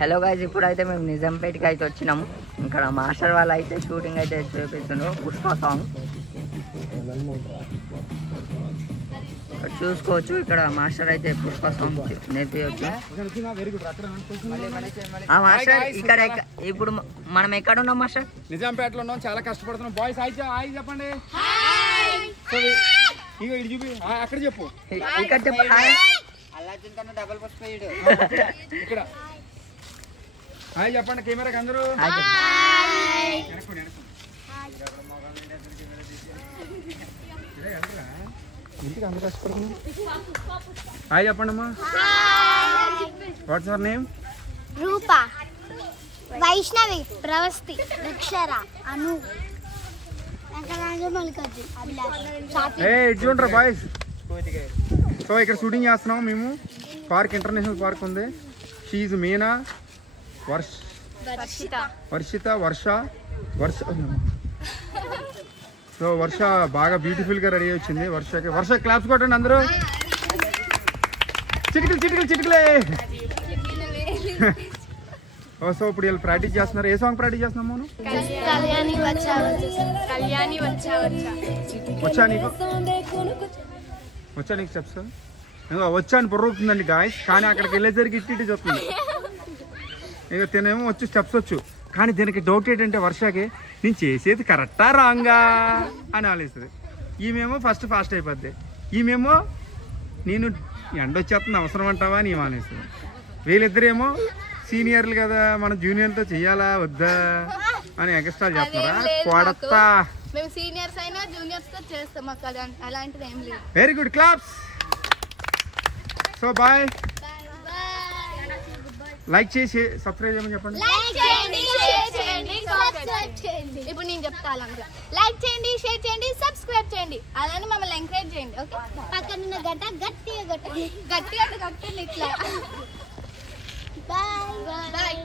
Hello guys, ఇప్పుడైతే మేము నిజాంపేటకి అయితే వచ్చినాము. ఇక్కడ మాస్టర్ వాళ్ళు అయితే షూటింగ్ అయితే చూపిస్తున్నారు పుష్ప సాంగ్. చూసుకోవచ్చు, ఇక్కడ మాస్టర్ అయితే పుష్ప సాంగ్ నేర్పించవచ్చు. మాస్టర్ ఇక్కడ ఇప్పుడు మనం ఎక్కడ ఉన్నాం మాస్టర్? నిజాంపేటలో ఉన్నాం, చాలా కష్టపడుతున్నాం. బాయ్స్ హాయ్ చెప్పండి. ఇగో ఇటు చూపి, అక్కడ చెప్పు, ఇక్కడ చెప్పు. ఇక్కడ హాయ్ చెప్పండి కెమెరాకి అందరూ. ఇంటికి అందరూ కష్టపడుతున్నాం. హాయ్ చెప్పండి అమ్మా. What's your name? Rupa, Vaishnavi, Pravasthi, Akshara, Anu, చూడరా బాయ్స్. సో ఇక్కడ షూటింగ్ చేస్తున్నాం మేము. పార్క్, ఇంటర్నేషనల్ పార్క్ ఉంది. షీజ్ మీనా, వర్షిత, వర్ష. సో వర్ష బాగా బ్యూటిఫుల్ గా రెడీ వచ్చింది. వర్ష క్లాప్స్ కొట్టండి అందరూ. చిటికలే. సో ఇప్పుడు వీళ్ళు ప్రాక్టీస్ చేస్తున్నారు. ఏ సాంగ్ ప్రాక్టీస్ చేస్తున్నాం మనం? వచ్చా నీకు స్టెప్స్? వచ్చా అని పొరుగుతుందండి గాయస్, కానీ అక్కడికి వెళ్ళేసరికి ఇట్టి చూస్తుంది. ఇక తినేమో వచ్చు, స్టెప్స్ వచ్చు, కానీ దీనికి డౌట్ ఏంటంటే వర్షకి నేను చేసేది కరెక్టా రాంగా అని ఆలోచిస్తుంది. ఈమెమో ఫాస్ట్ అయిపోద్ది. ఈమెమో నేను ఎండ వచ్చేస్తుంది అవసరం అంటావా అని ఆలోచిస్తుంది. వీళ్ళిద్దరేమో సీనియర్లు కదా, మన జూనియర్తో చెయ్యాలా వద్దా అని ఎక్స్ట్రా చేస్తున్నారా? కొడతా. Very good, claps. So bye. Like చేసి సబ్స్క్రైబ్ చేయమని చెప్పండి. ఇప్పుడు నేను చెప్తా, లైక్ చేయండి, షేర్ చేయండి, సబ్స్క్రైబ్ చేయండి, అలానే మమ్మల్ని ఎంకరేజ్ చేయండి. ఓకే, పక్కన గంట గట్టిగా కొట్టండి ఇట్లా. బాయ్.